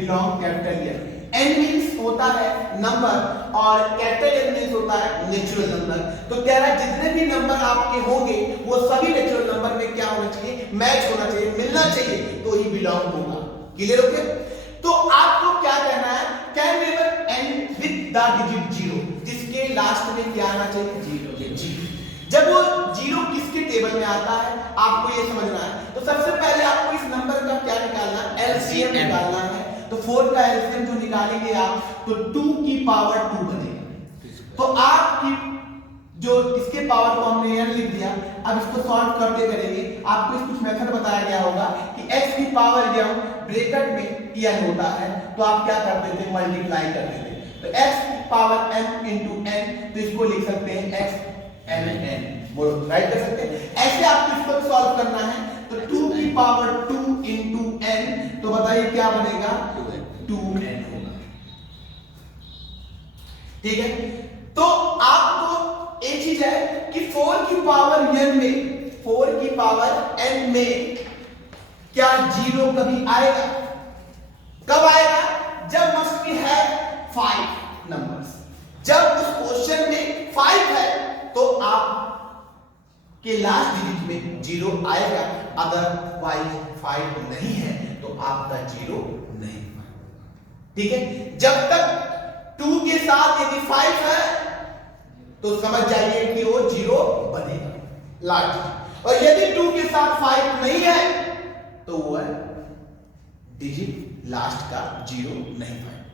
Belong capital year. n means होता है number और कैपिटल n मींस होता है नेचुरल नंबर। तो कह रहा है जितने भी नंबर आपके होंगे वो सभी नेचुरल नंबर में क्या होना चाहिए, मैच होना चाहिए, मिलना चाहिए, तो ही बिलोंग होगा। क्लियर हो गया? तो आपको क्या कहना है, can never and with the digit 0, जिसके लास्ट में क्या आना चाहिए, 0। जब वो 0 किसके टेबल में आता है आपको ये समझना है। तो सबसे पहले आपको इस नंबर का क्या निकालना है, एलसीएम निकालना है। तो 4 का एलसीएम जो निकालेंगे आप तो 2 की पावर 2 बनेगा। तो आपकी जो इसके पावर को हमने यहाँ लिख दिया, अब इसको सॉल्व करते करेंगे। आपको इस कुछ मेथड बताया गया होगा कि x की पावर m ब्रैकेट में n होता है, तो आप क्या करते थे, मल्टीप्लाई करते थे। तो x की पावर m into n, तो इसको लिख सकते हैं x n, बोलो राइट कर सकते हैं। ऐसे आपको इसको सॉल्व करना है। तो 2 की पावर 2 into n, तो बताइए क्या बनेगा, 2n होगा। ठीक है? तो आपको एक चीज है कि 4 की पावर n में, 4 की पावर n में क्या 0 कभी आएगा? कब आएगा? जब मस्ट बी है 5 नंबर्स। जब उस क्वेश्चन में 5 है तो आप के लास्ट डिजिट में 0 आएगा, अदरवाइज 5 नहीं है तो आपका 0 नहीं। ठीक है? जब तक 2 के साथ यदि 5 है तो समझ जाइए कि वो 0 बनेगा लास्ट। और यदि 2 के साथ 5 नहीं है तो वो है डिजिट लास्ट का 0 नहीं पाएगा।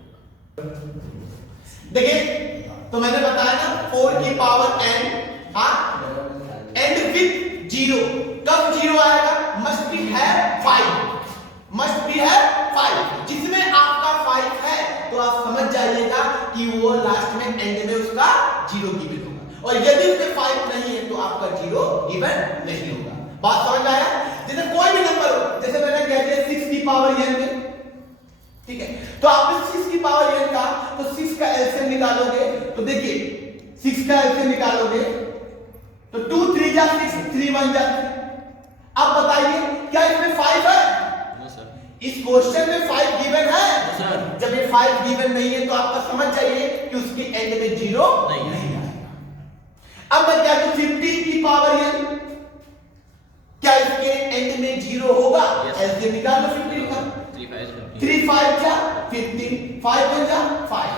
देखिए, तो मैंने बताया ना 4 की पावर n, एंड विद 0, कब 0 आएगा, मस्ट बी है 5, मस्ट बी है 5। जिसमें आपका 5 है तो आप समझ जाइएगा कि वो लास्ट में एंड में उसका 0 गिवन होगा। और यदि उसमें 5 नहीं है तो आपका 0 गिवन नहीं होगा। बात समझ आया? जैसे कोई भी नंबर हो, जैसे मैंने कह दिया 6 की पावर n में, ठीक है, तो आपने 6 की पावर n का, तो 6 का एलसीएम निकालोगे तो देखिए 6 का एलसीएम निकालोगे तो 2 3 जा 6, 3 1 जा 3। अब बताइए क्या इसमें 5 है? इस क्वेश्चन में 5 गिवन है। जब ये 5 गिवन नहीं है तो आपका समझ जाइए कि उसके एंड में 0 नहीं आएगा। अब मैं क्या करूं, 15 की पावर n, क्या इसके एंड में 0 होगा? एलसीएम निकाल लो 15 का, 3 5 जा 15, 5 1 जा 5।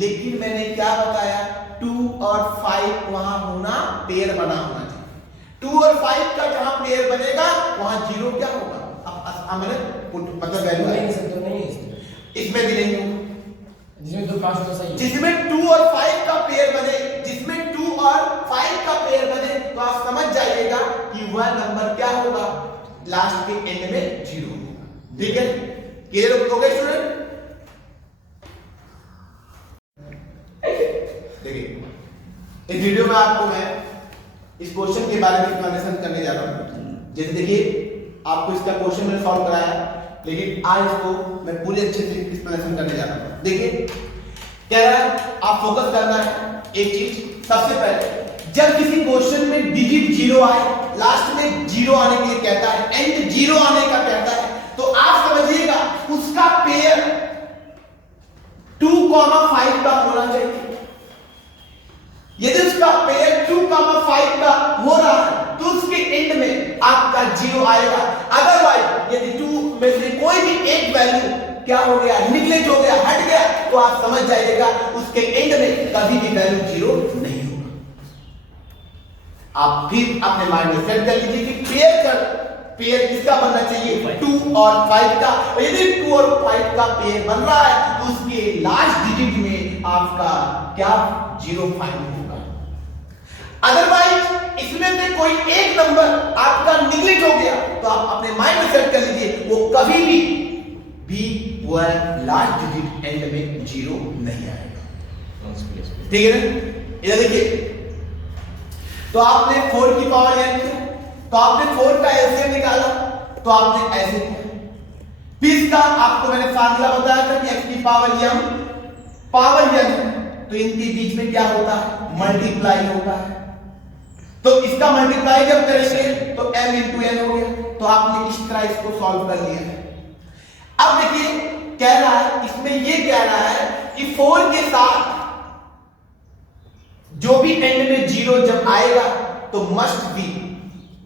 लेकिन मैंने क्या बताया, 2 और 5 वहां होना, पेयर बना होना चाहिए। 2 और 5 का जहां पेयर बनेगा वहां 0 क्या होगा, मतलब वैल्यू नहीं, इसमें भी नहीं होगा। जिसमें 2 5 तो सही है। जिसमें 2 और 5 का पेयर बने, जिसमें 2 और 5 का पेयर बने, तो आप समझ जाइएगा कि वह नंबर क्या होगा, लास्ट के एंड में 0 होगा। ठीक है? क्लियर हो गया स्टूडेंट? देखिए, इस वीडियो में आपको मैं इस क्वेश्चन के बारे में एक्सप्लेनेशन करने जा रहा हूं। जैसे देखिए, आपको इसका क्वेश्चन मैंने सॉल्व कराया, लेकिन आज इसको मैं पूरे अच्छे से एक्सप्लेनेशन करने जा रहा हूं। देखिए, कह रहा है आप फोकस करना है एक चीज। सबसे पहले जब किसी क्वेश्चन में डिजिट 0 आए, लास्ट में 0 आने के लिए कहता है, एंड 0 आने का कहता है, तो आप समझिएगा उसका पेयर 2,5 का होना चाहिए। यदि उसका पेयर 2,5 का हो रहा है तो उसके एंड में आपका 0 आएगा। अदरवाइज यदि 2 में से कोई भी एक वैल्यू क्या हो गया, निगलेक्ट हो गया, हट गया, तो आप समझ जाइएगा उसके एंड में कभी भी वैल्यू 0 नहीं होगा। आप फिर अपने माइंड में सेट कर लीजिए कि पेयर किसका बनना चाहिए, 2 और 5 का। यदि 2 और 5 का पेयर बन रहा है तो उसके लास्ट डिजिट में आपका क्या 0 फाइंड होगा। अदरवाइज इसमें से कोई एक नंबर आपका निगलेक्ट हो गया तो आप अपने माइंड में सेट कर लीजिए वो कभी भी वो लास्ट डिजिट एंड में 0 नहीं आएगा। ठीक है ना? इधर देखिए, तो आपने 4 की पावर n किया, तो आपने 4 का एलसीएम निकाला, तो आपने ऐसे किया। फिर इसका आपको मैंने फार्मूला बताया था कि x की पावर m पावर n है, तो इनके बीच में क्या होता है, मल्टीप्लाई होता है। तो इसका मल्टीप्लाई जब करेंगे तो m into n हो गया। तो आपने इस तरह इसको सॉल्व कर लिया है। अब देखिए, कह रहा है 4 के साथ जो भी एंड में 0 जब आएगा तो मस्ट बी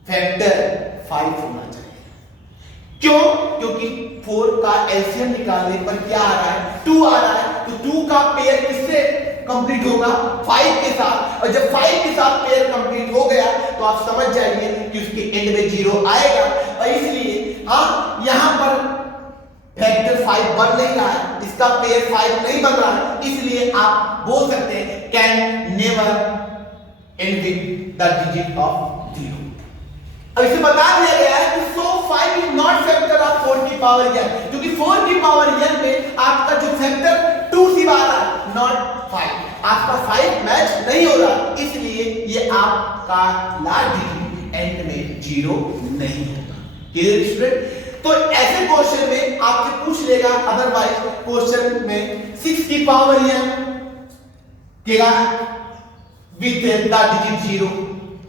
फैक्टर 5 होना चाहिए। क्यों? क्योंकि 4 का एलसीएम निकालने पर क्या आ रहा है? 2 आ रहा है। तो 2 का पेयर किससे कंप्लीट होगा? 5 के साथ। और जब 5 के साथ पेयर कंप्लीट हो गया तो आप समझ जाइए कि उसके एंड में 0 आएगा। और इसलिए यहां पर फैक्टर 5 बन नहीं रहा है, इसका पेयर 5 नहीं बन रहा है, इसलिए आप बोल सकते हैं can never and with the digit of 0। अब इसे बता दिया गया है कि सो 5 इज नॉट फैक्टर ऑफ 4 की पावर n, क्योंकि 4 की पावर n में आपका जो फैक्टर 2 सिर्फ आ रहा है, नॉट 5। आपका 5 मैच नहीं हो रहा, इसलिए ये आपका लास्ट डिजिट एंड में 0 नहीं होगा। Clear student? तो ऐसे क्वेश्चन में आपसे पूछ लेगा, अदरवाइज क्वेश्चन में 6 की पावर n क्या विद द डिजिट 0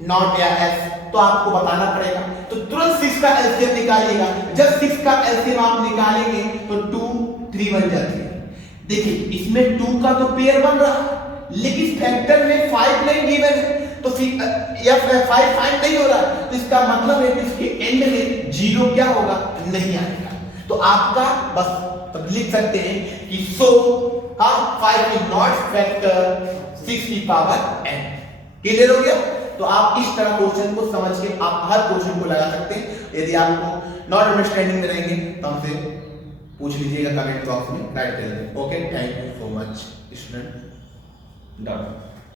नॉट या s, तो आपको बताना पड़ेगा। तो तुरंत 6 का एलसीएम निकालिएगा। जब 6 का एलसीएम आप निकालेंगे तो 2 3 बन जाती है। देखिए इसमें 2 का तो पेयर बन रहा है, लेकिन फैक्टर में 5 नहीं गिवन है, तो या 5 फाइंड नहीं हो रहा है, तो इसका मतलब है कि इसके एंड में 0 क्या होगा? नहीं आएगा। तो आपका बस तब लिख सकते हैं कि सो 5 इज नॉट फैक्टर 6 की पावर n। क्लियर हो गया? तो आप इस तरह क्वेश्चन को समझ के आप हर क्वेश्चन को लगा सकते हैं। यदि आपको नॉट अंडरस्टैंडिंग में रहेंगे तो हमसे पूछ लीजिएगा कमेंट बॉक्स में, राइट कर दें। Okay, thank you so much student. Done.